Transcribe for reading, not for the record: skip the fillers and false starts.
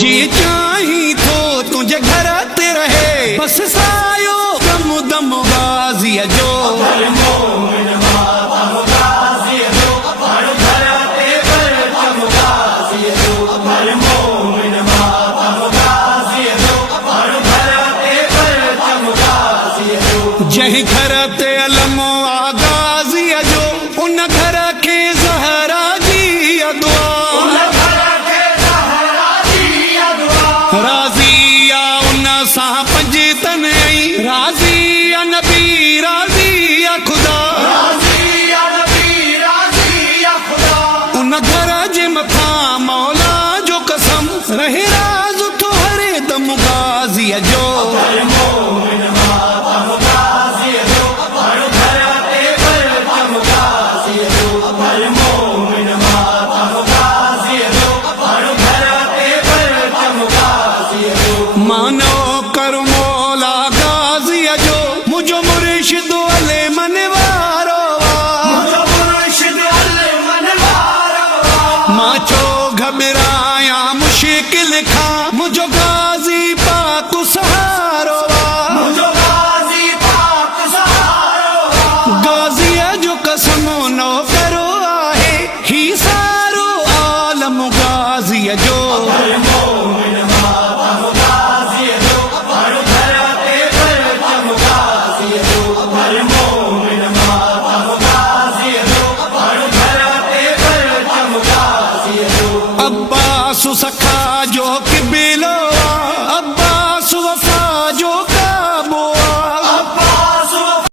जी चाही थो तुझे घर ते रहे बस सायो दम दम गाज़ीअ जो जंहिं घर ते अलमो आ गाज़ीअ जो उन घर खे ज़हरा जी दुआ राज़ी आ उन सां पंजतन ऐं राज़ी आ नबी राज़ी आ ख़ुदा उन घर जे मथां मौला जो कसम रहे राज़ तो हरे दम गाज़ीअ जो मानो कर मौला गाज़ीअ जो मुझो मुर्शिद अले मन वारो मां छो घबरायां मुश्किल खां मुझो